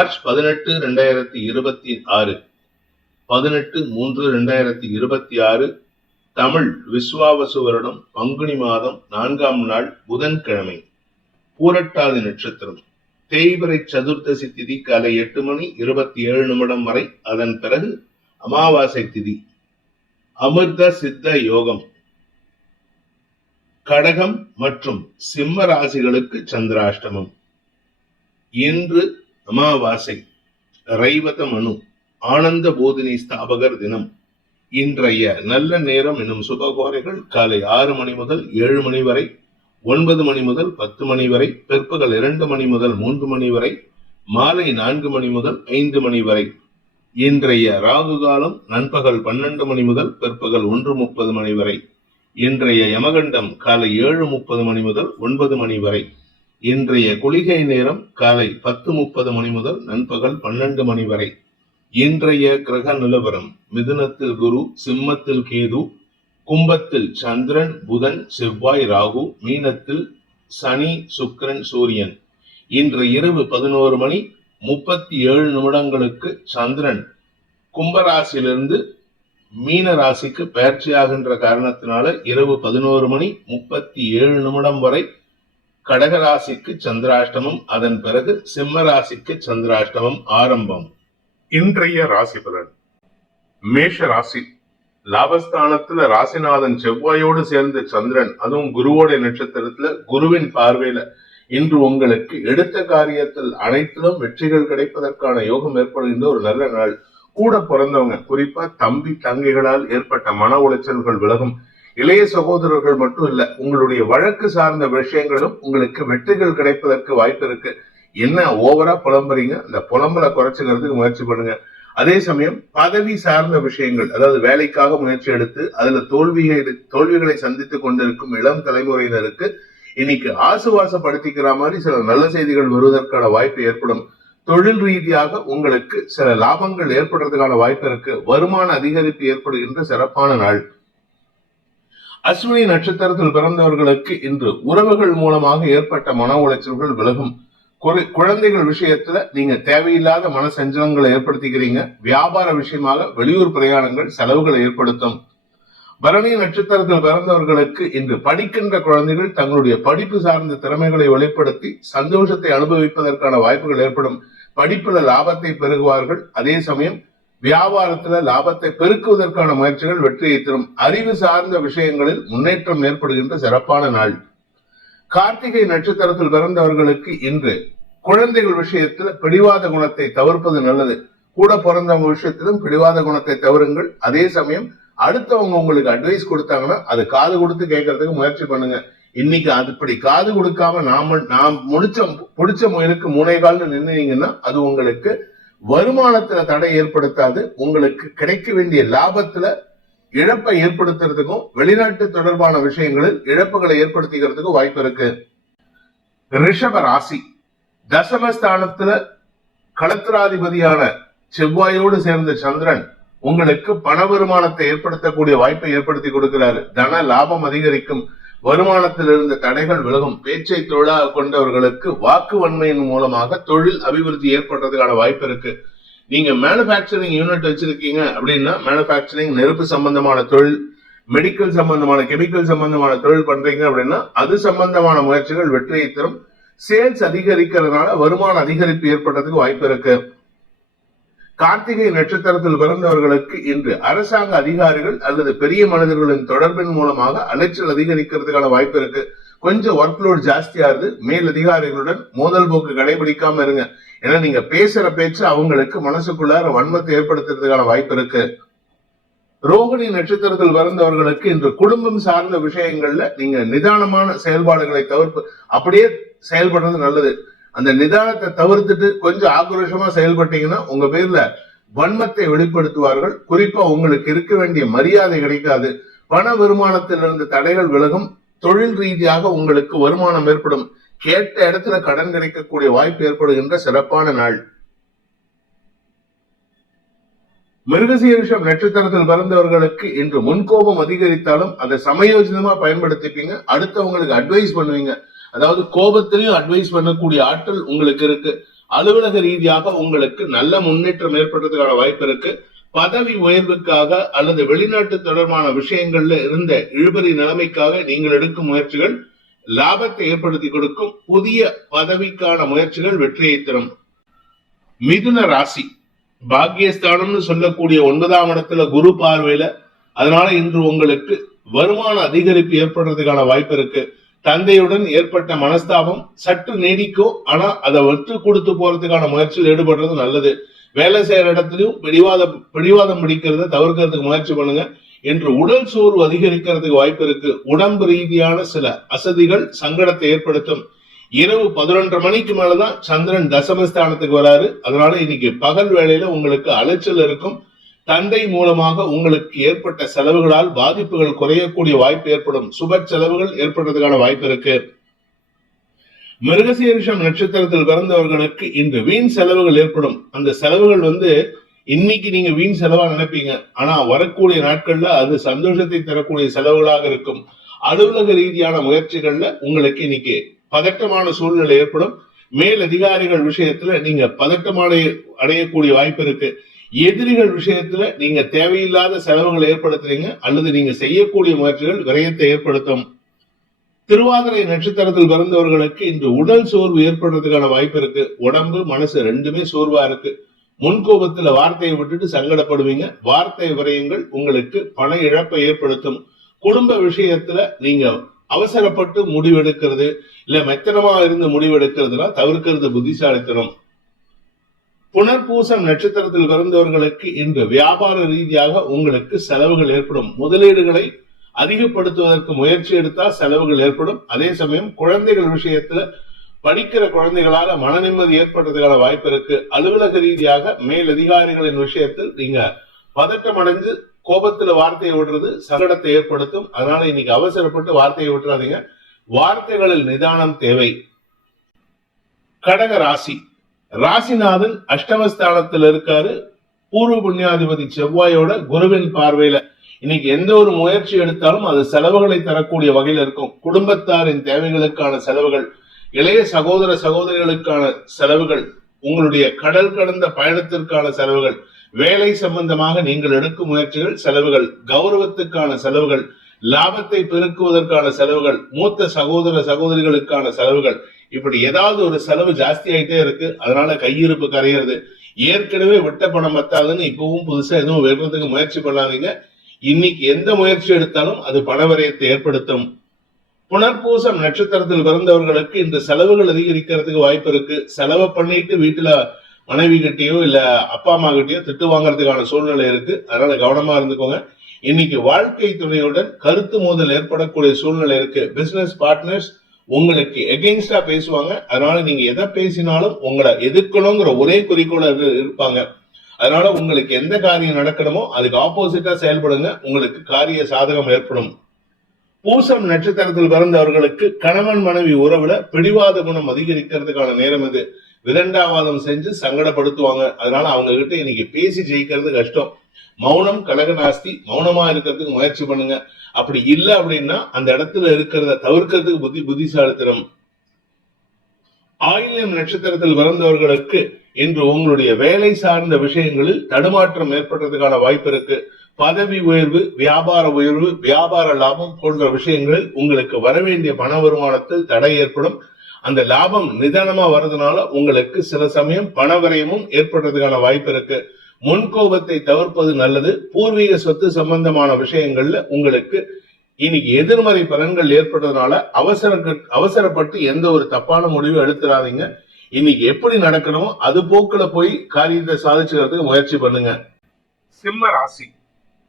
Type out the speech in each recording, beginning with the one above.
March 18, 2026, 18/3/2026 Tamil Vishvavasu வருடம் பங்குனி மாதம் 4ஆம் நாள் புதன்கிழமை. பூரட்டாதி நட்சத்திரம். தேய்பிறை சதுர்த்தசி திதி காலை 8:27 வரை. அதன் பிறகு அமாவாசை திதி. அமிர்த சித்த யோகம். கடகம் மற்றும் சிம்ம ராசிகளுக்கு சந்திராஷ்டமம். இன்று அமாவாசை. ரைவத மனு ஆனந்த போதினி ஸ்தாபகர் தினம். இன்றைய நல்ல நேரம் எனும் சுபகோரைகள் காலை 6 மணி முதல் 7 மணி வரை, 9 மணி முதல் 10 மணி வரை, பிற்பகல் 2 மணி முதல் 3 மணி வரை, மாலை 4 மணி முதல் 5 மணி வரை. இன்றைய ராகு காலம் நண்பகல் 12 மணி முதல் பிற்பகல் 1:30 மணி வரை. இன்றைய யமகண்டம் காலை 7:30 மணி முதல் 9 மணி வரை. இன்றைய குளிகை நேரம் காலை 10:30 மணி முதல் நண்பகல் 12 மணி வரை. இன்றைய கிரக நிலவரம்: மிதுனத்தில் குரு, சிம்மத்தில் கேது, கும்பத்தில் சந்திரன், புதன், செவ்வாய், ராகு, மீனத்தில் சனி, சுக்கிரன், சூரியன். இன்று இரவு 11:37 சந்திரன் கும்பராசியிலிருந்து மீன ராசிக்கு பயிற்சியாகின்ற காரணத்தினால இரவு 11:37 வரை கடகராசிக்கு சந்திராஷ்டமம். அதன் பிறகு சிம்ம ராசிக்கு சந்திராஷ்டமம் ஆரம்பம். இன்றைய ராசி பலன். மேஷ ராசி. லாபஸ்தானத்துல ராசிநாதன் செவ்வாயோடு சேர்ந்த சந்திரன், அதுவும் குருவோட நட்சத்திரத்துல குருவின் பார்வையில இன்று உங்களுக்கு எடுத்த காரியத்தில் அனைத்திலும் வெற்றிகள் கிடைப்பதற்கான யோகம் ஏற்படுகின்ற ஒரு நல்ல நாள். கூட பிறந்தவங்க, குறிப்பா தம்பி தங்கைகளால் ஏற்பட்ட மன உளைச்சல்கள் விலகும். இளைய சகோதரர்கள் மட்டும் இல்ல, உங்களுடைய வழக்கு சார்ந்த விஷயங்களும் உங்களுக்கு வெற்றிகள் கிடைப்பதற்கு வாய்ப்பு இருக்கு. என்ன ஓவரா புலம்புறீங்க, அந்த புலம்பலை குறைச்சுக்கிறதுக்கு முயற்சி பண்ணுங்க. அதே சமயம் பதவி சார்ந்த விஷயங்கள், அதாவது வேலைக்காக முயற்சி எடுத்து அதுல தோல்விகளை சந்தித்துக் கொண்டிருக்கும் இளம் தலைமுறையினருக்கு இன்னைக்கு ஆசுவாசப்படுத்திக்கிற மாதிரி சில நல்ல செய்திகள் வருவதற்கான வாய்ப்பு ஏற்படும். தொழில் ரீதியாக உங்களுக்கு சில லாபங்கள் ஏற்படுறதுக்கான வாய்ப்பு இருக்கு. வருமான அதிகரிப்பு ஏற்படுகின்ற சிறப்பான நாள். அஸ்வினி நட்சத்திரத்தில் பிறந்தவர்களுக்கு இன்று உறவுகள் மூலமாக ஏற்பட்ட மன உளைச்சல்கள் விலகும். குழந்தைகள் விஷயத்துல நீங்க தேவையில்லாத மன சஞ்சலங்களை ஏற்படுத்திக்கிறீங்க. வியாபார விஷயமாக வெளியூர் பிரயாணங்கள் செலவுகளை ஏற்படுத்தும். பரணி நட்சத்திரத்தில் பிறந்தவர்களுக்கு இன்று படிக்கின்ற குழந்தைகள் தங்களுடைய படிப்பு சார்ந்த திறமைகளை வெளிப்படுத்தி சந்தோஷத்தை அனுபவிப்பதற்கான வாய்ப்புகள் ஏற்படும். படிப்புல லாபத்தை பெருகுவார்கள். அதே சமயம் வியாபாரத்துல லாபத்தை பெருக்குவதற்கான முயற்சிகள் வெற்றியை தரும். அறிவு சார்ந்த விஷயங்களில் முன்னேற்றம் ஏற்படுகின்ற சிறப்பான நாள். கார்த்திகை நட்சத்திரத்தில் பிறந்தவர்களுக்கு இன்று குழந்தைகள் விஷயத்துல பிடிவாத குணத்தை தவிர்ப்பது நல்லது. கூட பிறந்தவங்க விஷயத்திலும் பிடிவாத குணத்தை தவிருங்கள். அதே சமயம் அடுத்தவங்க உங்களுக்கு அட்வைஸ் கொடுத்தாங்கன்னா அது காது கொடுத்து கேட்கறதுக்கு முயற்சி பண்ணுங்க. இன்னைக்கு அதுபடி காது கொடுக்காம நாம் பிடிச்ச முயலுக்கு 3 கால்னு நின்னீங்கன்னா அது உங்களுக்கு வருமானத்துல தடை ஏற்படுத்தாது. உங்களுக்கு கிடைக்க வேண்டிய லாபத்துல இழப்பை ஏற்படுத்துறதுக்கும் வெளிநாட்டு தொடர்பான விஷயங்களில் இழப்புகளை ஏற்படுத்திக்கிறதுக்கும் வாய்ப்பு இருக்கு. ரிஷப ராசி. தசமஸ்தானத்துல களத்திராதிபதியான செவ்வாயோடு சேர்ந்த சந்திரன் உங்களுக்கு பண வருமானத்தை ஏற்படுத்தக்கூடிய வாய்ப்பை ஏற்படுத்தி கொடுக்கிறாரு. தன லாபம் அதிகரிக்கும். வருமானத்தில் இருந்த தடைகள் விலகும். பேச்சை தொழிலாக கொண்டவர்களுக்கு வாக்கு வன்மையின் மூலமாக தொழில் அபிவிருத்தி ஏற்படுறதுக்கான வாய்ப்பு இருக்கு. நீங்க மேனுபேக்சரிங் யூனிட் வச்சிருக்கீங்க அப்படின்னா மேனுபேக்சரிங், நெருப்பு சம்பந்தமான தொழில், மெடிக்கல் சம்பந்தமான கெமிக்கல் சம்பந்தமான தொழில் பண்றீங்க அப்படின்னா அது சம்பந்தமான முயற்சிகள் வெற்றியை தரும். சேல்ஸ் அதிகரிக்கிறதுனால வருமான அதிகரிப்பு ஏற்படுறதுக்கு வாய்ப்பு இருக்கு. கார்த்திகை நட்சத்திரத்தில் பிறந்தவர்களுக்கு இன்று அரசாங்க அதிகாரிகள் அல்லது பெரிய மனிதர்களின் தொடர்பின் மூலமாக அலைச்சல் அதிகரிக்கிறதுக்கான வாய்ப்பு இருக்கு. கொஞ்சம் ஒர்க் லோட் ஜாஸ்தியாருது. மேல் அதிகாரிகளுடன் மோதல் போக்கு கடைபிடிக்காம இருங்க. ஏன்னா நீங்க பேசுற பேச்சு அவங்களுக்கு மனசுக்குள்ளார வன்மத்தை ஏற்படுத்துறதுக்கான வாய்ப்பு இருக்கு. ரோகிணி நட்சத்திரத்தில் பிறந்தவர்களுக்கு இன்று குடும்பம் சார்ந்த விஷயங்கள்ல நீங்க நிதானமான செயல்பாடுகளை தவிர்ப்பு அப்படியே செயல்படுறது நல்லது. அந்த நிதானத்தை தவிர்த்துட்டு கொஞ்சம் ஆக்ரோஷமா செயல்பட்டீங்கன்னா உங்க பேர்ல வன்மத்தை வெளிப்படுத்துவார்கள். குறிப்பா உங்களுக்கு இருக்க வேண்டிய மரியாதை கிடைக்காது. பண வருமானத்திலிருந்து தடைகள் விலகும். தொழில் ரீதியாக உங்களுக்கு வருமானம் ஏற்படும். கேட்ட இடத்துல கடன் கிடைக்கக்கூடிய வாய்ப்பு ஏற்படுகின்ற சிறப்பான நாள். மிருகசீரிஷம் நட்சத்திரத்தில் பிறந்தவர்களுக்கு இன்று முன்கோபம் அதிகரித்தாலும் அதை சமயோஜிதமா பயன்படுத்திப்பீங்க. அடுத்தவங்களுக்கு அட்வைஸ் பண்ணுவீங்க. அதாவது கோபத்திலையும் அட்வைஸ் பண்ணக்கூடிய ஆற்றல் உங்களுக்கு இருக்கு. அலுவலக ரீதியாக உங்களுக்கு நல்ல முன்னேற்றம் ஏற்படுறதுக்கான வாய்ப்பு இருக்கு. பதவி உயர்வுக்காக அல்லது வெளிநாட்டு தொடர்பான விஷயங்கள்ல இருந்த இழுபறி நிலைமைக்காக நீங்கள் எடுக்கும் முயற்சிகள் லாபத்தை ஏற்படுத்தி கொடுக்கும். புதிய பதவிக்கான முயற்சிகள் வெற்றியை தரும். மிதுன ராசி பாக்கியஸ்தானம்னு சொல்லக்கூடிய 9ஆம் இடத்துல குரு பார்வையில, அதனால இன்று உங்களுக்கு வருமான அதிகரிப்பு ஏற்படுறதுக்கான வாய்ப்பு இருக்கு. தந்தையுடன் ஏற்பட்ட மனஸ்தாபம் சற்று நீடிக்கும், ஆனா அதை விட்டு கொடுத்து போறதுக்கான முயற்சியில் ஈடுபடுறது நல்லது. வேலை செய்யற இடத்துலயும் பிடிவாதம் பிடிக்கிறத தவிர்க்கிறதுக்கு முயற்சி பண்ணுங்க. இன்று உடல் சோர்வு அதிகரிக்கிறதுக்கு வாய்ப்பு இருக்கு. உடம்பு ரீதியான சில அசதிகள் சங்கடத்தை ஏற்படுத்தும். இரவு 11:30 மணிக்கு மேலதான் சந்திரன் தசமஸ்தானத்துக்கு வராரு. அதனால இன்னைக்கு பகல் வேளையில உங்களுக்கு அலைச்சல் இருக்கும். தந்தை மூலமாக உங்களுக்கு ஏற்பட்ட செலவுகளால் பாதிப்புகள் குறையக்கூடிய வாய்ப்பு ஏற்படும். சுப செலவுகள் ஏற்படுறதுக்கான வாய்ப்பு இருக்கு. மிருகசீரிஷம் நட்சத்திரத்தில் பிறந்தவர்களுக்கு இன்று வீண் செலவுகள் ஏற்படும். அந்த செலவுகள் இன்னைக்கு நீங்க வீண் செலவா நினைப்பீங்க, ஆனா வரக்கூடிய நாட்கள்ல அது சந்தோஷத்தை தரக்கூடிய செலவுகளாக இருக்கும். அலுவலக ரீதியான முயற்சிகள்ல உங்களுக்கு இன்னைக்கு பதட்டமான சூழ்நிலை ஏற்படும். மேல் அதிகாரிகள் விஷயத்துல நீங்க பதட்டமான அடையக்கூடிய வாய்ப்பு இருக்கு. எதிரிகள் விஷயத்துல நீங்க தேவையில்லாத செலவுகளை ஏற்படுத்துறீங்க அல்லது நீங்க செய்யக்கூடிய முயற்சிகள் விரயத்தை ஏற்படுத்தும். திருவாதிரை நட்சத்திரத்தில் பிறந்தவர்களுக்கு இன்று உடல் சோர்வு ஏற்படுறதுக்கான வாய்ப்பு இருக்கு. உடம்பு மனசு ரெண்டுமே சோர்வா இருக்கு. முன்கோபத்துல வார்த்தையை விட்டுட்டு சங்கடப்படுவீங்க. வார்த்தை விரயங்கள் உங்களுக்கு பண இழப்பை ஏற்படுத்தும். குடும்ப விஷயத்துல நீங்க அவசரப்பட்டு முடிவெடுக்கிறது இல்ல மெத்தனமா இருந்து முடிவெடுக்கிறதுனா தவிர்க்கிறது புத்திசாலித்தனம். புனர்பூசம் நட்சத்திரத்தில் பிறந்தவர்களுக்கு இன்று வியாபார ரீதியாக உங்களுக்கு செலவுகள் ஏற்படும். முதலீடுகளை அதிகப்படுத்துவதற்கு முயற்சி எடுத்தால் செலவுகள் ஏற்படும். அதே சமயம் குழந்தைகள் விஷயத்துல படிக்கிற குழந்தைகளால மன நிம்மதி ஏற்படுறதுக்கான வாய்ப்பு இருக்கு. அலுவலக ரீதியாக மேல் அதிகாரிகளின் விஷயத்தில் நீங்க பதட்டம் அடைஞ்சு கோபத்துல வார்த்தையை விடுறது சங்கடத்தை ஏற்படுத்தும். அதனால இன்னைக்கு அவசரப்பட்டு வார்த்தையை விட்டுறாதீங்க. வார்த்தைகளில் நிதானம் தேவை. கடக ராசி ராசிநாதன் அஷ்டமஸ்தானத்தில் இருக்காரு. பூர்வ புண்ணியாதிபதி செவ்வாயோட குருவின் பார்வையில இன்னைக்கு எந்த ஒரு முயற்சி எடுத்தாலும் அது செலவுகளை தரக்கூடிய வகையில் இருக்கும். குடும்பத்தாரின் தேவைகளுக்கான செலவுகள், இளைய சகோதர சகோதரிகளுக்கான செலவுகள், உங்களுடைய கடல் கடந்த பயணத்திற்கான செலவுகள், வேலை சம்பந்தமாக நீங்கள் எடுக்கும் முயற்சிகள் செலவுகள், கௌரவத்துக்கான செலவுகள், லாபத்தை பெருக்குவதற்கான செலவுகள், மூத்த சகோதர சகோதரிகளுக்கான செலவுகள், இப்படி ஏதாவது ஒரு செலவு ஜாஸ்தி ஆயிட்டே இருக்கு. அதனால கையிருப்பு கரையிறது. ஏற்கனவே விட்ட பணம் பத்தாதுன்னு இப்பவும் புதுசா எதுவும் வெல்றதுக்கு முயற்சி பண்ணாதீங்க. இன்னைக்கு எந்த முயற்சி எடுத்தாலும் அது பணவரையத்தை ஏற்படுத்தும். புனர்பூசம் நட்சத்திரத்தில் பிறந்தவர்களுக்கு இந்த செலவுகள் அதிகரிக்கிறதுக்கு வாய்ப்பு இருக்கு. செலவை பண்ணிட்டு வீட்டுல மனைவி கிட்டயோ இல்ல அப்பா அம்மா கிட்டயோ திட்டு வாங்கறதுக்கான சூழ்நிலை இருக்கு. அதனால கவனமா இருந்துக்கோங்க. இன்னைக்கு வாழ்க்கை துணையுடன் கருத்து மோதல் ஏற்படக்கூடிய சூழ்நிலை இருக்கு. பிசினஸ் பார்ட்னர்ஸ் உங்களுக்கு எகெயின்ஸ்டா பேசுவாங்க. அதனால நீங்க எதை பேசினாலும் உங்களை எதிர்க்கணுங்கிற ஒரே குறிக்கோள இருப்பாங்க. அதனால உங்களுக்கு எந்த காரியம் நடக்கணுமோ அதுக்கு ஆப்போசிட்டா செயல்படுங்க. உங்களுக்கு காரிய சாதகம் ஏற்படும். பூசம் நட்சத்திரத்தில் பிறந்தவர்களுக்கு கணவன் மனைவி உறவுல பிடிவாத குணம் அதிகரிக்கிறதுக்கான நேரம் இது. விதண்டாவாதம் செஞ்சு சங்கடப்படுத்துவாங்க. அதனால அவங்க கிட்ட இன்னைக்கு பேசி ஜெயிக்கிறது கஷ்டம். மௌனம் கனகநாஸ்தி. மௌனமா இருக்கிறதுக்கு முயற்சி பண்ணுங்க. அப்படி இல்லை அப்படின்னா அந்த இடத்துல இருக்கிறத தவிர்க்கிறதுக்கு புத்திசாலித்தனம். ஆயில்யம் நட்சத்திரத்தில் பிறந்தவர்களுக்கு இன்று உங்களுடைய வேலை சார்ந்த விஷயங்களில் தடுமாற்றம் ஏற்படுறதுக்கான வாய்ப்பு இருக்கு. பதவி உயர்வு, வியாபார லாபம் போன்ற விஷயங்களில் உங்களுக்கு வரவேண்டிய பண வருமானத்தில் தடை ஏற்படும். அந்த லாபம் நிதானமா வர்றதுனால உங்களுக்கு சில சமயம் பண விரயமும் ஏற்படுறதுக்கான வாய்ப்பு இருக்கு. முன்கோபத்தை தவிர்ப்பது நல்லது. பூர்வீக சொத்து சம்பந்தமான விஷயங்கள்ல உங்களுக்கு இன்னைக்கு எதிர்மறை பலன்கள் ஏற்பட்டதுனால அவசரப்பட்டு எந்த ஒரு தப்பான முடிவு எடுத்துடாதீங்க. இன்னைக்கு எப்படி நடக்கணுமோ அது போக்குல போய் காரியத்தை சாதிச்சுக்கிறதுக்கு முயற்சி பண்ணுங்க. சிம்ம ராசி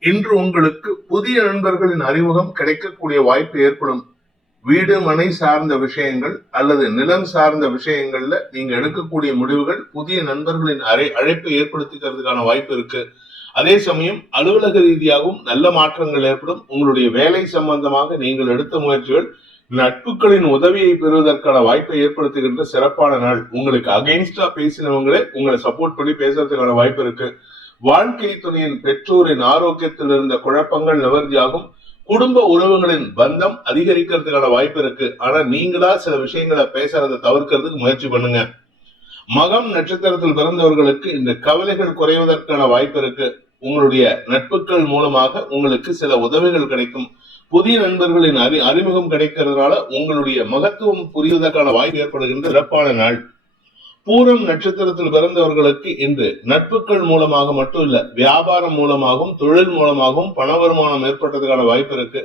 இன்று உங்களுக்கு புதிய நண்பர்களின் அறிமுகம் கிடைக்கக்கூடிய வாய்ப்பு ஏற்படும். வீடு மனை சார்ந்த விஷயங்கள் அல்லது நிலம் சார்ந்த விஷயங்கள்ல நீங்க எடுக்கக்கூடிய முடிவுகள் புதிய நண்பர்களின் அழைப்பை ஏற்படுத்திக்கிறதுக்கான வாய்ப்பு இருக்கு. அதே சமயம் அலுவலக ரீதியாகவும் நல்ல மாற்றங்கள் ஏற்படும். உங்களுடைய வேலை சம்பந்தமாக நீங்கள் எடுத்த முயற்சிகள் நட்புகளின் உதவியை பெறுவதற்கான வாய்ப்பை ஏற்படுத்துகின்ற சிறப்பான நாள். உங்களுக்கு அகைன்ஸ்டா பேசினவங்களே உங்களை சப்போர்ட் பண்ணி பேசுறதுக்கான வாய்ப்பு இருக்கு. வாழ்க்கை துணையின் பெற்றோரின் ஆரோக்கியத்தில் இருந்த குழப்பங்கள் நிவர்த்தியாகும். குடும்ப உறவுகளின் பந்தம் அதிகரிக்கிறதுக்கான வாய்ப்பு இருக்கு. ஆனா நீங்களா சில விஷயங்களை பேசுறதை தவிர்க்கிறதுக்கு முயற்சி பண்ணுங்க. மகம் நட்சத்திரத்தில் பிறந்தவர்களுக்கு இந்த கவலைகள் குறைவதற்கான வாய்ப்பு இருக்கு. உங்களுடைய நட்புகள் மூலமாக உங்களுக்கு சில உதவிகள் கிடைக்கும். புதிய நண்பர்களின் அறிமுகம் கிடைக்கிறதுனால உங்களுடைய மகத்துவம் புரிவதற்கான வாய்ப்பு ஏற்படுகின்ற சிறப்பான நாள். பூரம் நட்சத்திரத்தில் பிறந்தவர்களுக்கு இன்று நட்புகள் மூலமாக மட்டும் இல்ல, வியாபாரம் மூலமாகவும் தொழில் மூலமாகவும் பண வருமானம் ஏற்பட்டதுக்கான வாய்ப்பு இருக்கு.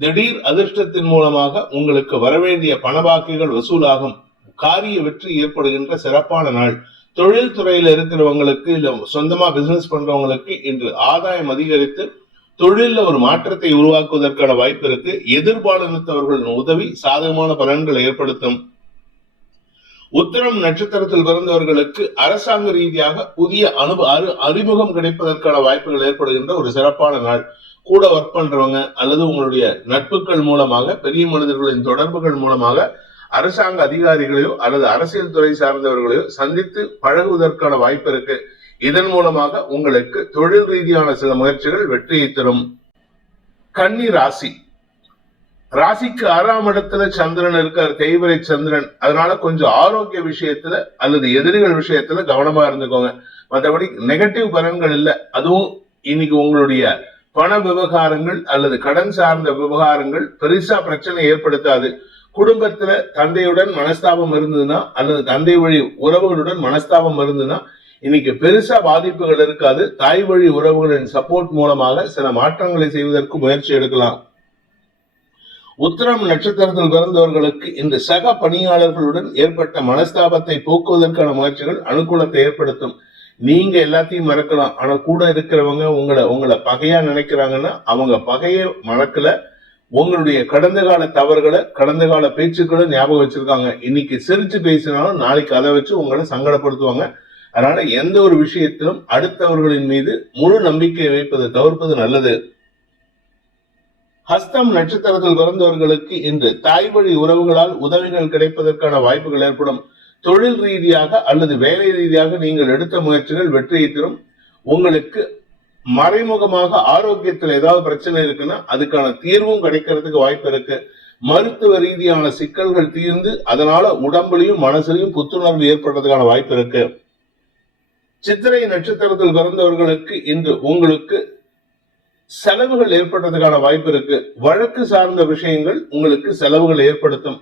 திடீர் அதிர்ஷ்டத்தின் மூலமாக உங்களுக்கு வரவேண்டிய பணபாக்கிகள் வசூலாகும். காரிய வெற்றி ஏற்படுகின்ற சிறப்பான நாள். தொழில் துறையில இருக்கிறவங்களுக்கு இல்ல சொந்தமா பிசினஸ் பண்றவங்களுக்கு இன்று ஆதாயம் அதிகரித்து தொழில ஒரு மாற்றத்தை உருவாக்குவதற்கான வாய்ப்பு இருக்கு. எதிர்பாலினத்தவர்களின் உதவி சாதகமான பலன்களை ஏற்படுத்தும். உத்திரம் நட்சத்திரத்தில் பிறந்தவர்களுக்கு அரசாங்க ரீதியாக புதிய அறிமுகம் கிடைப்பதற்கான வாய்ப்புகள் ஏற்படுகின்ற ஒரு சிறப்பான நாள். கூட ஒர்க் பண்றவங்க அல்லது உங்களுடைய நட்புகள் மூலமாக பெரிய மனிதர்களின் தொடர்புகள் மூலமாக அரசாங்க அதிகாரிகளையோ அல்லது அரசியல் துறை சார்ந்தவர்களையோ சந்தித்து பழகுவதற்கான வாய்ப்பு இருக்கு. இதன் மூலமாக உங்களுக்கு தொழில் ரீதியான சில முயற்சிகள் வெற்றியை தரும். கன்னி ராசி. ராசிக்கு 6ஆம் இடத்துல சந்திரன் இருக்கார், தேய்பிறை சந்திரன். அதனால கொஞ்சம் ஆரோக்கிய விஷயத்துல அல்லது எதிரிகள் விஷயத்துல கவனமா இருந்துக்கோங்க. மற்றபடி நெகட்டிவ் பலன்கள் இல்ல. அதுவும் இன்னைக்கு உங்களுடைய பண விவகாரங்கள் அல்லது கடன் சார்ந்த விவகாரங்கள் பெருசா பிரச்சனை ஏற்படுத்தாது. குடும்பத்துல தந்தையுடன் மனஸ்தாபம் இருந்ததுன்னா அல்லது தந்தை வழி உறவுகளுடன் மனஸ்தாபம் இருந்ததுன்னா இன்னைக்கு பெருசா பாதிப்புகள் இருக்காது. தாய் வழி உறவுகளின் சப்போர்ட் மூலமாக சில மாற்றங்களை செய்வதற்கு முயற்சி எடுக்கலாம். உத்திரம் நட்சத்திரத்தில் பிறந்தவர்களுக்கு இந்த சக பணியாளர்களுடன் ஏற்பட்ட மனஸ்தாபத்தை போக்குவதற்கான முயற்சிகள் அனுகூலத்தை ஏற்படுத்தும். நீங்க எல்லாத்தையும் மறக்கலாம், ஆனா கூட இருக்கிறவங்க உங்களை பகையா நினைக்கிறாங்கன்னா அவங்க பகையை மறக்கல, உங்களுடைய கடந்த கால தவறுகளை கடந்த கால பேச்சுக்களை ஞாபகம் வச்சிருக்காங்க. இன்னைக்கு சிரிச்சு பேசினாலும் நாளைக்கு அதை வச்சு உங்களை சங்கடப்படுத்துவாங்க. அதனால எந்த ஒரு விஷயத்திலும் அடுத்தவர்களின் மீது முழு நம்பிக்கை வைப்பதை தவிர்ப்பது நல்லது. ஹஸ்தம் நட்சத்திரத்தில் பிறந்தவர்களுக்கு இன்று தாய் வழி உறவுகளால் உதவிகள் கிடைப்பதற்கான வாய்ப்புகள் ஏற்படும். தொழில் ரீதியாக அல்லது வேலை ரீதியாக நீங்கள் எடுத்த முயற்சிகள் வெற்றியை தரும். உங்களுக்கு மறைமுகமாக ஆரோக்கியத்தில் ஏதாவது பிரச்சனை இருக்குன்னா அதுக்கான தீர்வும் கிடைக்கிறதுக்கு வாய்ப்பு இருக்கு. மருத்துவ ரீதியான சிக்கல்கள் தீர்ந்து அதனால உடம்புலையும் மனசுலையும் புத்துணர்வு ஏற்படுறதுக்கான வாய்ப்பு இருக்கு. சித்திரை நட்சத்திரத்தில் பிறந்தவர்களுக்கு இன்று உங்களுக்கு செலவுகள் ஏற்படுறதுக்கான வாய்ப்பு இருக்கு. வழக்கு சார்ந்த விஷயங்கள் உங்களுக்கு செலவுகள் ஏற்படுத்தும்.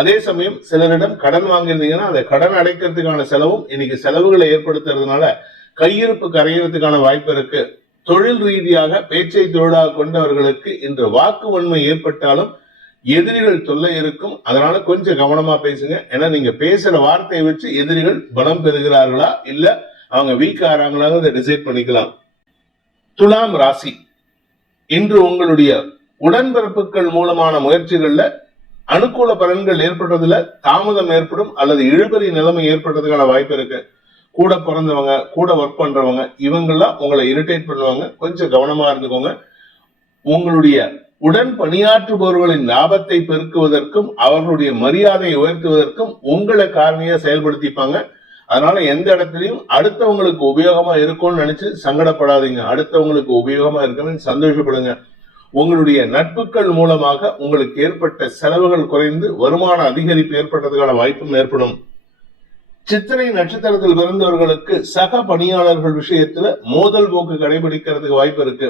அதே சமயம் சிலரிடம் கடன் வாங்கியிருந்தீங்கன்னா அதை கடன் அடைக்கிறதுக்கான செலவும் இன்னைக்கு செலவுகளை ஏற்படுத்துறதுனால கையிருப்பு கரையிறதுக்கான வாய்ப்பு இருக்கு. தொழில் ரீதியாக பேச்சை தொழிலாக கொண்டவர்களுக்கு இன்று வாக்கு வன்மை ஏற்பட்டாலும் எதிரிகள் தொல்லை இருக்கும். அதனால கொஞ்சம் கவனமா பேசுங்க. ஏன்னா நீங்க பேசுற வார்த்தையை வச்சு எதிரிகள் பலம் பெறுகிறார்களா இல்ல அவங்க வீக் ஆறாங்களாங்கிறத டிசைட் பண்ணிக்கலாம். துலாம் ராசி. இன்று உங்களுடைய உடன்பிறப்புகள் மூலமான முயற்சிகள்ல அனுகூல பலன்கள் ஏற்படுறதுல தாமதம் ஏற்படும் அல்லது இழுபறி நிலைமை ஏற்படுறதுக்கான வாய்ப்பு இருக்கு. கூட பிறந்தவங்க கூட ஒர்க் பண்றவங்க இவங்கெல்லாம் உங்களை இரிட்டேட் பண்ணுவாங்க. கொஞ்சம் கவனமா இருந்துக்கோங்க. உங்களுடைய உடன் பணியாற்றுபவர்களின் லாபத்தை பெருக்குவதற்கும் அவர்களுடைய மரியாதையை உயர்த்துவதற்கும் உங்களை காரணியா செயல்படுத்திப்பாங்க. அதனால எந்த இடத்துலயும் அடுத்தவங்களுக்கு உபயோகமா இருக்கும்னு நினைச்சு சங்கடப்படாதீங்க. அடுத்தவங்களுக்கு உபயோகமா இருக்கணும்னு சந்தோஷப்படுங்க. உங்களுடைய நட்புகள் மூலமாக உங்களுக்கு ஏற்பட்ட செலவுகள் குறைந்து வருமான அதிகரிப்பு ஏற்பட்டதுக்கான வாய்ப்பும் ஏற்படும். சித்திரை நட்சத்திரத்தில் பிறந்தவர்களுக்கு சக பணியாளர்கள் விஷயத்துல மோதல் போக்கு கடைபிடிக்கிறதுக்கு வாய்ப்பு இருக்கு.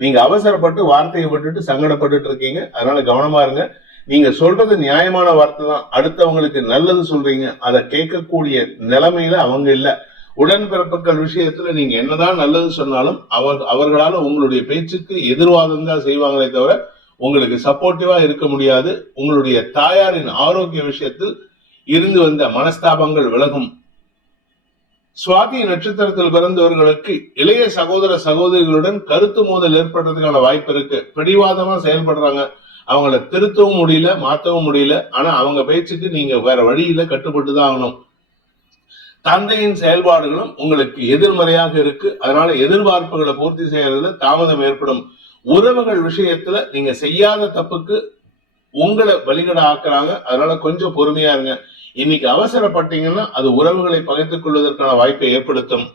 நீங்க அவசரப்பட்டு வார்த்தையை விட்டுட்டு சங்கடப்பட்டு இருக்கீங்க. அதனால கவனமா இருங்க. நீங்க சொல்றது நியாயமான வார்த்தை தான். அடுத்தவங்களுக்கு நல்லது சொல்றீங்க, அதை கேட்கக்கூடிய நிலைமையில அவங்க இல்ல. உடன்பிறப்புகள் விஷயத்துல நீங்க என்னதான் நல்லது சொன்னாலும் அவர்களால உங்களுடைய பேச்சுக்கு எதிர்வாதம் தான் செய்வாங்களே தவிர உங்களுக்கு சப்போர்ட்டிவா இருக்க முடியாது. உங்களுடைய தாயாரின் ஆரோக்கிய விஷயத்தில் இருந்து வந்த மனஸ்தாபங்கள் விலகும். சுவாதி நட்சத்திரத்தில் பிறந்தவர்களுக்கு இளைய சகோதர சகோதரிகளுடன் கருத்து மோதல் ஏற்படுறதுக்கான வாய்ப்பு இருக்கு. பிடிவாதமா செயல்படுறாங்க. அவங்கள திருத்தவும் முடியல, மாற்றவும் முடியல. ஆனா அவங்க பேச்சுக்கு நீங்க வேற வழியில கட்டுப்பட்டுதான் ஆகணும். தந்தையின் செயல்பாடுகளும் உங்களுக்கு எதிர்மறையாக இருக்கு. அதனால எதிர்பார்ப்புகளை பூர்த்தி செய்யறதுல தாமதம் ஏற்படும். உறவுகள் விஷயத்துல நீங்க செய்யாத தப்புக்கு உங்களை பலிகடை ஆக்குறாங்க. அதனால கொஞ்சம் பொறுமையா இருங்க. இன்னைக்கு அவசரப்பட்டீங்கன்னா அது உறவுகளை பகைத்துக் கொள்வதற்கான வாய்ப்பை ஏற்படுத்தும்.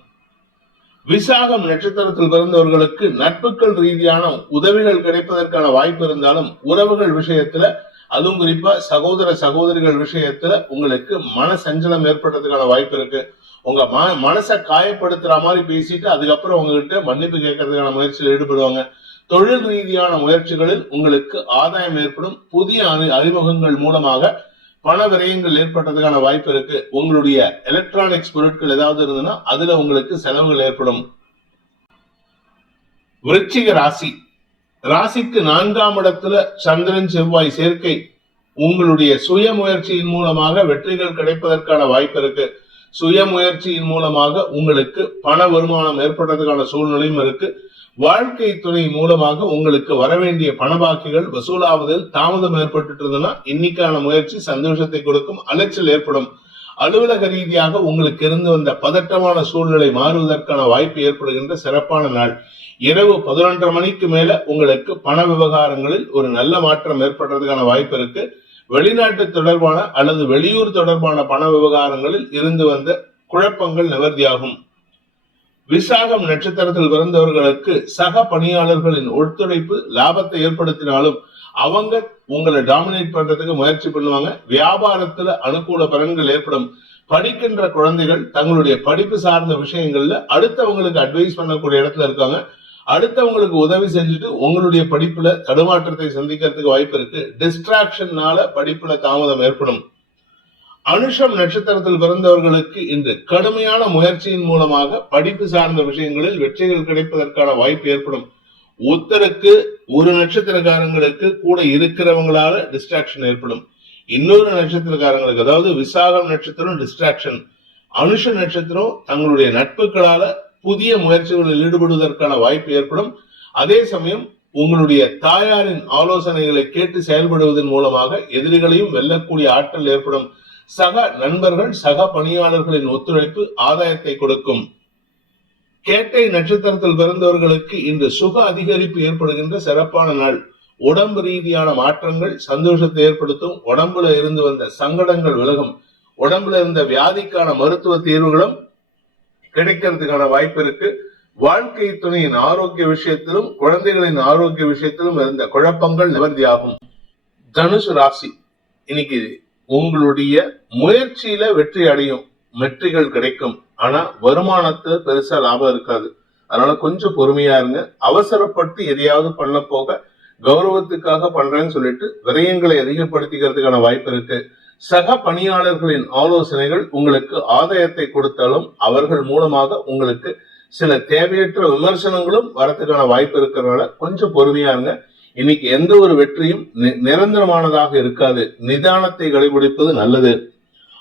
விசாகம் நட்சத்திரத்தில் பிறந்தவர்களுக்கு நட்புகள் ரீதியான உதவிகள் கிடைப்பதற்கான வாய்ப்பு இருந்தாலும் உறவுகள் விஷயத்துல அதுவும் குறிப்பா சகோதர சகோதரிகள் விஷயத்துல உங்களுக்கு மன சஞ்சலம் ஏற்படுறதுக்கான வாய்ப்பு இருக்கு. உங்க மனசை காயப்படுத்துற மாதிரி பேசிட்டு அதுக்கப்புறம் உங்ககிட்ட மன்னிப்பு கேட்கறதுக்கான முயற்சியில் ஈடுபடுவாங்க. தொழில் ரீதியான முயற்சிகளில் உங்களுக்கு ஆதாயம் ஏற்படும். புதிய அறிமுகங்கள் மூலமாக பண விரயங்கள் ஏற்பட்டதுக்கான வாய்ப்பு இருக்கு. உங்களுடைய எலக்ட்ரானிக்ஸ் பொருட்கள் ஏதாவது இருந்ததுன்னா அதுல உங்களுக்கு செலவுகள் ஏற்படும். விருச்சிக ராசி, ராசிக்கு 4ஆம் இடத்துல சந்திரன் செவ்வாய் சேர்க்கை உங்களுடைய சுய முயற்சியின் மூலமாக வெற்றிகள் கிடைப்பதற்கான வாய்ப்பு இருக்கு. சுய முயற்சியின் மூலமாக உங்களுக்கு பண வருமானம் ஏற்படுறதுக்கான சூழ்நிலையும் இருக்கு. வாழ்க்கை துணை மூலமாக உங்களுக்கு வரவேண்டிய பணபாக்கிகள் வசூலாவதில் தாமதம் ஏற்பட்டு இருந்ததுன்னா இன்னைக்கான முயற்சி சந்தோஷத்தை கொடுக்கும். அலைச்சல் ஏற்படும். அலுவலக ரீதியாக உங்களுக்கு இருந்து வந்த பதட்டமான சூழ்நிலை மாறுவதற்கான வாய்ப்பு ஏற்படுகின்ற சிறப்பான நாள். இரவு 11:30 மணிக்கு மேல உங்களுக்கு பண விவகாரங்களில் ஒரு நல்ல மாற்றம் ஏற்படுறதுக்கான வாய்ப்பு இருக்கு. வெளிநாட்டு தொடர்பான அல்லது வெளியூர் தொடர்பான பண விவகாரங்களில் இருந்து வந்த குழப்பங்கள் நிவர்த்தியாகும். விசாகம் நட்சத்திரத்தில் பிறந்தவர்களுக்கு சக பணியாளர்களின் ஒத்துழைப்பு லாபத்தை ஏற்படுத்தினாலும் அவங்க உங்களை டாமினேட் பண்றதுக்கு முயற்சி பண்ணுவாங்க. வியாபாரத்துல அனுகூல பலன்கள் ஏற்படும். படிக்கின்ற குழந்தைகள் தங்களுடைய படிப்பு சார்ந்த விஷயங்கள்ல அடுத்தவங்களுக்கு அட்வைஸ் பண்ணக்கூடிய இடத்துல இருக்காங்க. அடுத்தவங்களுக்கு உதவி செஞ்சுட்டு உங்களுடைய படிப்புல தடுமாற்றத்தை சந்திக்கிறதுக்கு வாய்ப்பு இருக்கு. டிஸ்ட்ராக்ஷன்னால படிப்புல தாமதம் ஏற்படும். அனுஷம் நட்சத்திரத்தில் பிறந்தவர்களுக்கு இன்று கடுமையான முயற்சியின் மூலமாக படிப்பு சார்ந்த விஷயங்களில் வெற்றிகள் கிடைப்பதற்கான வாய்ப்பு ஏற்படும். உத்தருக்கு ஒரு நட்சத்திரக்காரங்களுக்கு கூட இருக்கிறவங்களால டிஸ்ட்ராக்ஷன் ஏற்படும். இன்னொரு நட்சத்திரக்காரங்களுக்கு, அதாவது விசாகம் நட்சத்திரம் டிஸ்ட்ராக்ஷன், அனுஷ நட்சத்திரம் தங்களுடைய நட்புகளால புதிய முயற்சிகளில் ஈடுபடுவதற்கான வாய்ப்பு ஏற்படும். அதே சமயம் உங்களுடைய தாயாரின் ஆலோசனைகளை கேட்டு செயல்படுவதன் மூலமாக எதிரிகளையும் வெல்லக்கூடிய ஆற்றல் ஏற்படும். சக நண்பர்கள் சக பணியாளர்களின் ஒத்துழைப்பு ஆதாயத்தை கொடுக்கும். கேட்டை நட்சத்திரத்தில் பிறந்தவர்களுக்கு இன்று சுக அதிகரிப்பு ஏற்படுகின்ற சிறப்பான நாள். உடம்பு ரீதியான மாற்றங்கள் சந்தோஷத்தை ஏற்படுத்தும். உடம்புல இருந்து வந்த சங்கடங்கள் விலகும். உடம்புல இருந்த வியாதிக்கான மருத்துவ தீர்வுகளும் கிடைக்கிறதுக்கான வாய்ப்பு இருக்கு. வாழ்க்கை துணையின் ஆரோக்கிய விஷயத்திலும் குழந்தைகளின் ஆரோக்கிய விஷயத்திலும் இருந்த குழப்பங்கள் நிவர்த்தியாகும். தனுசு ராசி, இன்னைக்கு உங்களுடைய முயற்சியில வெற்றி அடையும். வெற்றிகள் கிடைக்கும். ஆனா வருமானத்துல பெருசா லாபம் இருக்காது. அதனால கொஞ்சம் பொறுமையா இருங்க. அவசரப்பட்டு எதையாவது பண்ண போக கௌரவத்துக்காக பண்றேன்னு சொல்லிட்டு விரயங்களை அதிகப்படுத்திக்கிறதுக்கான வாய்ப்பு இருக்கு. சக பணியாளர்களின் ஆலோசனைகள் உங்களுக்கு ஆதாயத்தை கொடுத்தாலும் அவர்கள் மூலமாக உங்களுக்கு சில தேவையற்ற விமர்சனங்களும் வரத்துக்கான வாய்ப்பு இருக்கிறதுனால கொஞ்சம் பொறுமையா இருங்க. இன்னைக்கு எந்த ஒரு வெற்றியும் நிரந்தரமானதாக இருக்காது. நிதானத்தை கடைபிடிப்பது நல்லது.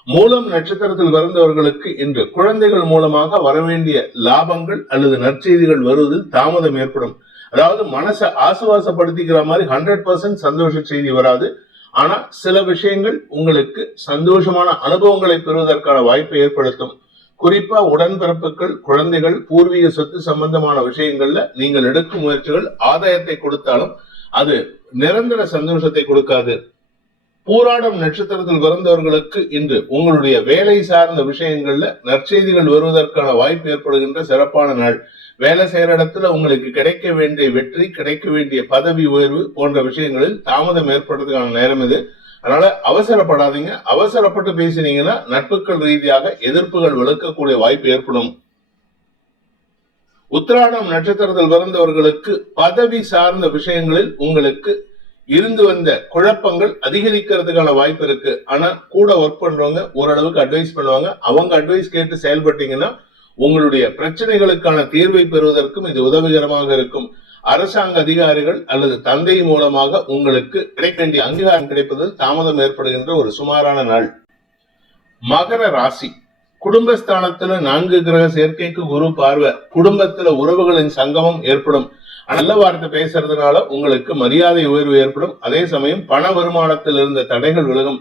மூலம் நட்சத்திரத்தில் பிறந்தவர்களுக்கு இன்று குழந்தைகள் மூலமாக வரவேண்டிய லாபங்கள் அல்லது நற்செய்திகள் வருவதில் தாமதம் ஏற்படும். அதாவது மனசை ஆசுவாசப்படுத்திக்கிற மாதிரி 100% சந்தோஷ செய்தி வராது. ஆனா சில விஷயங்கள் உங்களுக்கு சந்தோஷமான அனுபவங்களை பெறுவதற்கான வாய்ப்பை ஏற்படுத்தும். குறிப்பா உடன்பிறப்புகள், குழந்தைகள், பூர்வீக சொத்து சம்பந்தமான விஷயங்கள்ல நீங்கள் எடுக்கும் முயற்சிகள் ஆதாயத்தை கொடுத்தாலும் அது நிரந்தர சந்தோஷத்தை கொடுக்காது. பூராடம் நட்சத்திரத்தில் பிறந்தவர்களுக்கு இன்று உங்களுடைய வேலை சார்ந்த விஷயங்கள்ல நற்செய்திகள் வருவதற்கான வாய்ப்பு ஏற்படுகின்ற சிறப்பான நாள். வேலை செய்யற இடத்துல உங்களுக்கு கிடைக்க வேண்டிய வெற்றி, கிடைக்க வேண்டிய பதவி உயர்வு போன்ற விஷயங்களில் தாமதம் ஏற்படுறதுக்கான நேரம் இது. அதனால அவசரப்படாதீங்க. அவசரப்பட்டு பேசினீங்கன்னா நட்புகள் ரீதியாக எதிர்ப்புகள் விளக்கக்கூடிய வாய்ப்பு ஏற்படும். உத்திராடம் நட்சத்திரத்தில் பிறந்தவர்களுக்கு பதவி சார்ந்த விஷயங்களில் உங்களுக்கு இருந்து வந்த குழப்பங்கள் அதிகரிக்கிறதுக்கான வாய்ப்பு இருக்கு. ஆனா கூட ஒர்க் பண்றவங்க ஓரளவுக்கு அட்வைஸ் பண்ணுவாங்க. அவங்க அட்வைஸ் கேட்டு செயல்பட்டீங்கன்னா உங்களுடைய பிரச்சனைகளுக்கான தீர்வை பெறுவதற்கும் இது உதவிகரமாக இருக்கும். அரசாங்க அதிகாரிகள் அல்லது தந்தை மூலமாக உங்களுக்கு கிடைக்க வேண்டிய அங்கீகாரம் கிடைப்பதில் தாமதம் ஏற்படுகின்ற ஒரு சுமாரான நாள். மகர ராசி, குடும்பஸ்தானத்துல 4 கிரக சேர்க்கைக்கு குரு பார்வை. குடும்பத்துல உறவுகளின் சங்கமம் ஏற்படும். நல்ல வார்த்தை பேசுறதுனால உங்களுக்கு மரியாதை உயர்வு ஏற்படும். அதே சமயம் பண வருமானத்தில் இருந்த தடைகள் விலகும்.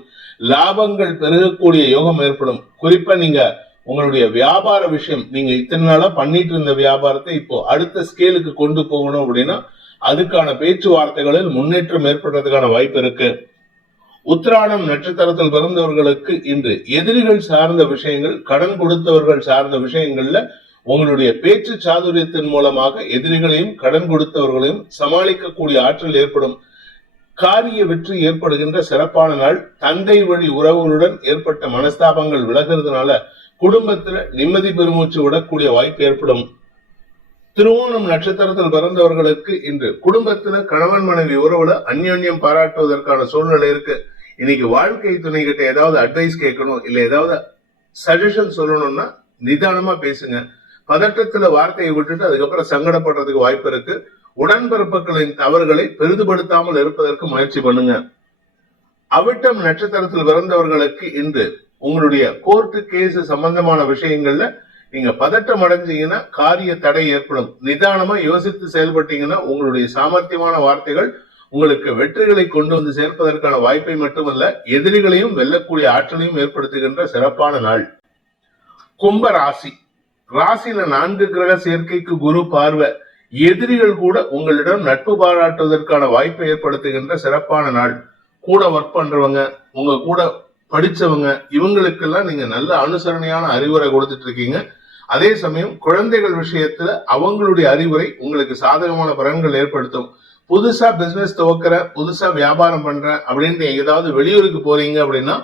லாபங்கள் பெருகக்கூடிய யோகம் ஏற்படும். குறிப்பா நீங்க உங்களுடைய வியாபார விஷயம், நீங்க இத்தனை நாளா பண்ணிட்டு இருந்த வியாபாரத்தை இப்போ அடுத்த ஸ்கேலுக்கு கொண்டு போகணும் அப்படின்னா அதுக்கான பேச்சுவார்த்தைகளில் முன்னேற்றம் ஏற்படுறதுக்கான வாய்ப்பு இருக்கு. உத்திராடம் நட்சத்திரத்தில் பிறந்தவர்களுக்கு இன்று எதிரிகள் சார்ந்த விஷயங்கள், கடன் கொடுத்தவர்கள் சார்ந்த விஷயங்கள்ல உங்களுடைய பேச்சு சாதுரியத்தின் மூலமாக எதிரிகளையும் கடன் கொடுத்தவர்களையும் சமாளிக்கக்கூடிய ஆற்றல் ஏற்படும். காரிய வெற்றி ஏற்படுகின்ற சிறப்பான நாள். தந்தை வழி உறவுகளுடன் ஏற்பட்ட மனஸ்தாபங்கள் விலகிறதுனால குடும்பத்துல நிம்மதி பெருமூச்சு விடக்கூடிய வாய்ப்பு ஏற்படும். திருவோணம் நட்சத்திரத்தில் பிறந்தவர்களுக்கு இன்று குடும்பத்துல கணவன் மனைவி உறவுல அந்யோன்யம் பாராட்டுவதற்கான சூழ்நிலை இருக்கு. இன்னைக்கு வாழ்க்கை துணை கிட்ட ஏதாவது அட்வைஸ் கேட்கணும், இல்ல ஏதாவது சஜஷன் சொல்லணும்னா நிதானமா பேசுங்க. பதட்டத்துல வார்த்தையை விட்டுட்டு அதுக்கப்புறம் சங்கடப்படுறதுக்கு வாய்ப்பு இருக்கு. உடன்பிறப்புகளின் தவறுகளை பெரிதுபடுத்தாமல் இருப்பதற்கு முயற்சி பண்ணுங்க. அவிட்டம் நட்சத்திரத்தில் பிறந்தவர்களுக்கு இன்று உங்களுடைய கோர்ட்டு கேஸ் சம்பந்தமான விஷயங்கள்ல நீங்க பதட்டம் அடைஞ்சீங்கன்னா காரிய தடை ஏற்படும். நிதானமா யோசித்து செயல்பட்டீங்கன்னா உங்களுடைய சாமர்த்தியமான வார்த்தைகள் உங்களுக்கு வெற்றிகளை கொண்டு வந்து சேர்ப்பதற்கான வாய்ப்பை மட்டுமல்ல, எதிரிகளையும் வெல்லக்கூடிய ஆற்றலையும் ஏற்படுத்துகின்ற சிறப்பான நாள். கும்ப ராசி. ராசியில 4 கிரக சேர்க்கைக்கு குரு பார்வை. எதிரிகள் கூட உங்களிடம் நட்பு பாராட்டுவதற்கான வாய்ப்பை ஏற்படுத்துகின்ற சிறப்பான நாள். கூட ஒர்க் பண்றவங்க, உங்க கூட படிச்சவங்க, இவங்களுக்கெல்லாம் நீங்க நல்ல அனுசரணையான அறிவுரை கொடுத்துட்டு இருக்கீங்க. அதே சமயம் குழந்தைகள் விஷயத்துல அவங்களுடைய அறிவுரை உங்களுக்கு சாதகமான பலன்கள் ஏற்படுத்தும். புதுசா பிசினஸ் துவக்கிற, புதுசா வியாபாரம் பண்றேன் அப்படின்னு ஏதாவது வெளியூருக்கு போறீங்க அப்படின்னா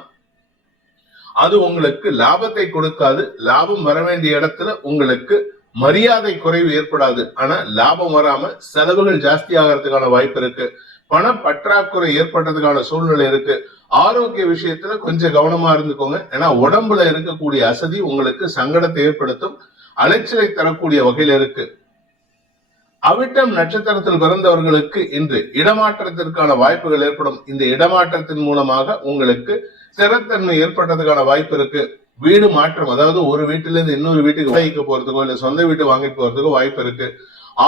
அது உங்களுக்கு லாபத்தை கொடுக்காது. லாபம் வர வேண்டிய இடத்துல உங்களுக்கு மரியாதை குறைவு ஏற்படாது. ஆனா லாபம் வராம செலவுகள் ஜாஸ்தி ஆகிறதுக்கான வாய்ப்பு இருக்கு. பண பற்றாக்குறை ஏற்பட்டதுக்கான சூழ்நிலை இருக்கு. ஆரோக்கிய விஷயத்துல கொஞ்சம் கவனமா இருந்துக்கோங்க. ஏன்னா உடம்புல இருக்கக்கூடிய அசதி உங்களுக்கு சங்கடத்தை ஏற்படுத்தும், அலைச்சலை தரக்கூடிய வகையில இருக்கு. அவிட்டம் நட்சத்திரத்தில் பிறந்தவர்களுக்கு இன்று இடமாற்றத்திற்கான வாய்ப்புகள் ஏற்படும். இந்த இடமாற்றத்தின் மூலமாக உங்களுக்கு ஸ்திரத்தன்மை ஏற்பட்டதுக்கான வாய்ப்பு இருக்கு. வீடு மாற்றம், அதாவது ஒரு வீட்டுல இருந்து இன்னொரு வீட்டுக்கு வாங்கிக்க போறதுக்கோ இல்ல சொந்த வீட்டு வாங்கிட்டு போறதுக்கோ வாய்ப்பு இருக்கு.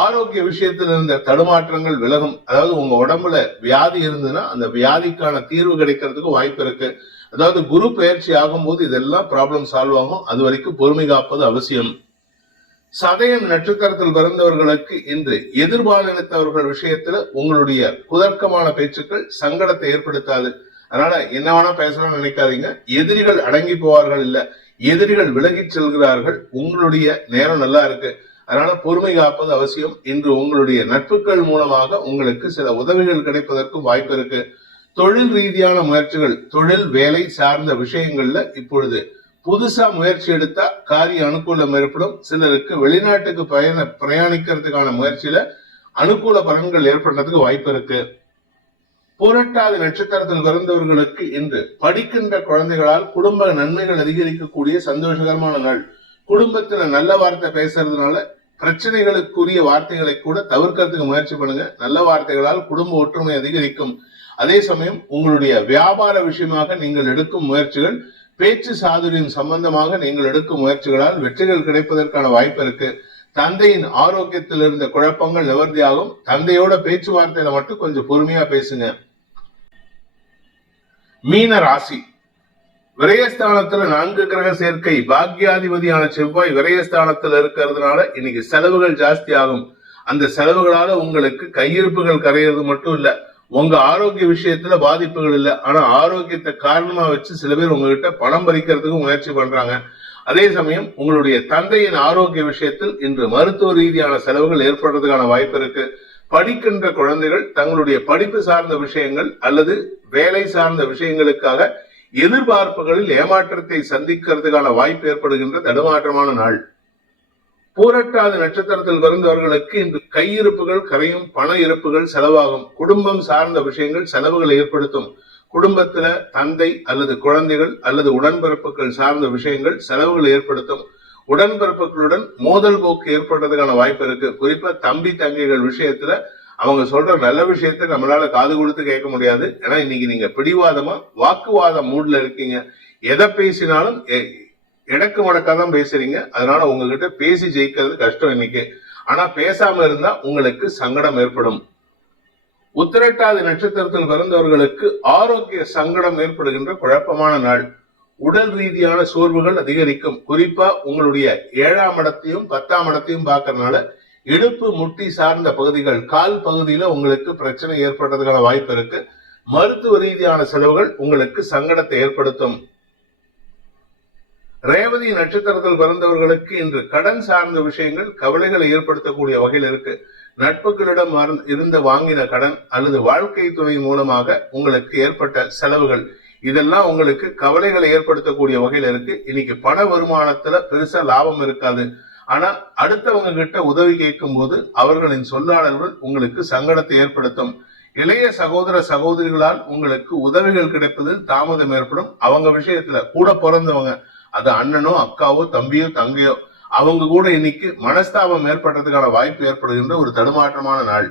ஆரோக்கிய விஷயத்துல இருந்த தடுமாற்றங்கள் விலகும். அதாவது உங்க உடம்புல வியாதி இருந்ததுன்னா அந்த வியாதிக்கான தீர்வு கிடைக்கிறதுக்கு வாய்ப்பு இருக்கு. அதாவது குரு பயிற்சி ஆகும்போது இதெல்லாம் ப்ராப்ளம் சால்வ் ஆகும். அது வரைக்கும் பொறுமை காப்பது அவசியம். சதயம் நட்சத்திரத்தில் பிறந்தவர்களுக்கு இன்று எதிர்பாலினத்தவர்கள் விஷயத்துல உங்களுடைய குதர்க்கமான பேச்சுக்கள் சங்கடத்தை ஏற்படுத்தாது. அதனால என்ன வேணா பேசலாம்னு நினைக்காதீங்க. எதிரிகள் அடங்கி போவார்கள் இல்ல, எதிரிகள் விலகிச் செல்கிறார்கள். உங்களுடைய நேரம் நல்லா இருக்கு. அதனால பொறுமை காப்பது அவசியம். இன்று உங்களுடைய நட்புகள் மூலமாக உங்களுக்கு சில உதவிகள் கிடைப்பதற்கும் வாய்ப்பு இருக்கு. தொழில் ரீதியான முயற்சிகள், தொழில் வேலை சார்ந்த விஷயங்கள்ல இப்பொழுது புதுசா முயற்சி எடுத்தா காரிய அனுகூலம் ஏற்படும். சிலருக்கு வெளிநாட்டுக்கு பிரயாணிக்கிறதுக்கான முயற்சியில அனுகூல பலன்கள் ஏற்படுறதுக்கு வாய்ப்பு இருக்கு. புரட்டாதி நட்சத்திரத்தில் பிறந்தவர்களுக்கு இன்று படிக்கின்ற குழந்தைகளால் குடும்ப நன்மைகள் அதிகரிக்கக்கூடிய சந்தோஷகரமான நாள். குடும்பத்துல நல்ல வார்த்தை பேசுறதுனால பிரச்சனைகளுக்குரிய வார்த்தைகளை கூட தவிர்க்கிறதுக்கு முயற்சி பண்ணுங்க. நல்ல வார்த்தைகளால் குடும்ப ஒற்றுமை அதிகரிக்கும். அதே சமயம் உங்களுடைய வியாபார விஷயமாக நீங்கள் எடுக்கும் முயற்சிகள், பேச்சு சாதுரியம் சம்பந்தமாக நீங்கள் எடுக்கும் முயற்சிகளால் வெற்றிகள் கிடைப்பதற்கான வாய்ப்பு இருக்கு. தந்தையின் ஆரோக்கியத்தில் இருந்த குழப்பங்கள் நிவர்த்தியாகும். தந்தையோட பேச்சுவார்த்தையில மட்டும் கொஞ்சம் பொறுமையா பேசுங்க. மீன ராசி. விரயஸ்தானத்துல 4 கிரக சேர்க்கை. பாக்யாதிபதியான செவ்வாய் விரயஸ்தானத்துல இருக்கிறதுனால இன்னைக்கு செலவுகள் ஜாஸ்தி ஆகும். அந்த செலவுகளால உங்களுக்கு கையிருப்புகள் கரையிறது மட்டும் இல்ல, உங்க ஆரோக்கிய விஷயத்துல பாதிப்புகள் இல்ல. ஆனா ஆரோக்கியத்தை காரணமா வச்சு சில பேர் உங்ககிட்ட பணம் பறிக்கிறதுக்கு முயற்சி பண்றாங்க. அதே சமயம் உங்களுடைய தந்தையின் ஆரோக்கிய விஷயத்தில் இன்று மருத்துவ ரீதியான செலவுகள் ஏற்படுறதுக்கான வாய்ப்பு இருக்கு. படிக்கின்ற குழந்தைகள் தங்களுடைய படிப்பு சார்ந்த விஷயங்கள் அல்லது வேலை சார்ந்த விஷயங்களுக்காக எதிர்பார்ப்புகளில் ஏமாற்றத்தை சந்திக்கிறதுக்கான வாய்ப்பு ஏற்படுகின்ற தடுமாற்றமான நாள். பூரட்டாதி நட்சத்திரத்தில் பிறந்தவர்களுக்கு இன்று கையிருப்புகள் கரையும், பண இருப்புகள் செலவாகும். குடும்பம் சார்ந்த விஷயங்கள் செலவுகளை ஏற்படுத்தும். குடும்பத்துல தந்தை அல்லது குழந்தைகள் அல்லது உடன்பிறப்புகள் சார்ந்த விஷயங்கள் செலவுகளை ஏற்படுத்தும். உடன்பிறப்புகளுடன் மோதல் போக்கு ஏற்படுறதுக்கான வாய்ப்பு இருக்கு. குறிப்பா தம்பி தங்கைகள் விஷயத்துல அவங்க சொல்ற நல்ல விஷயத்த நம்மளால காது கொடுத்து கேட்க முடியாது. ஏன்னா இன்னைக்கு நீங்க பிடிவாதமா வாக்குவாத மூட்ல இருக்கீங்க. எதை பேசினாலும் இடக்கு முடக்காதான் பேசுறீங்க. அதனால உங்ககிட்ட பேசி ஜெயிக்கிறது கஷ்டம் இன்னைக்கு. ஆனா பேசாம இருந்தா உங்களுக்கு சங்கடம் ஏற்படும். உத்திரட்டாதி நட்சத்திரத்தில் பிறந்தவர்களுக்கு ஆரோக்கிய சங்கடம் ஏற்படுகின்ற குழப்பமான நாள். உடல் ரீதியான சோர்வுகள் அதிகரிக்கும். குறிப்பா உங்களுடைய 7ஆம் இடத்தையும் 10ஆம் இடத்தையும் பார்க்கறதுனால இடுப்பு முட்டி சார்ந்த பகுதிகள், கால் பகுதியில உங்களுக்கு பிரச்சனை ஏற்படுறதுக்கான வாய்ப்பு இருக்கு. மருத்துவ ரீதியான செலவுகள் உங்களுக்கு சங்கடத்தை ஏற்படுத்தும். ரேவதி நட்சத்திரத்தில் பிறந்தவர்களுக்கு இன்று கடன் சார்ந்த விஷயங்கள் கவலைகளை ஏற்படுத்தக்கூடிய வகையில் இருக்கு. நட்புகளிடம் இருந்து வாங்கின கடன் அல்லது வாழ்க்கை துணை மூலமாக உங்களுக்கு ஏற்பட்ட செலவுகள் இதெல்லாம் உங்களுக்கு கவலைகளை ஏற்படுத்தக்கூடிய வகையில இருக்கு. இன்னைக்கு பண வருமானத்துல பெருசா லாபம் இருக்காது. ஆனா அடுத்தவங்க கிட்ட உதவி கேட்கும் போது அவர்களின் சொல்லாளர்கள் உங்களுக்கு சங்கடத்தை ஏற்படுத்தும். இளைய சகோதர சகோதரிகளால் உங்களுக்கு உதவிகள் கிடைப்பதில் தாமதம் ஏற்படும். அவங்க விஷயத்துல கூட பிறந்தவங்க, அது அண்ணனோ அக்காவோ தம்பியோ தங்கையோ, அவங்க கூட இன்னைக்கு மனஸ்தாபம் ஏற்படுறதுக்கான வாய்ப்பு ஏற்படுகின்ற ஒரு தடுமாற்றமான நாள்.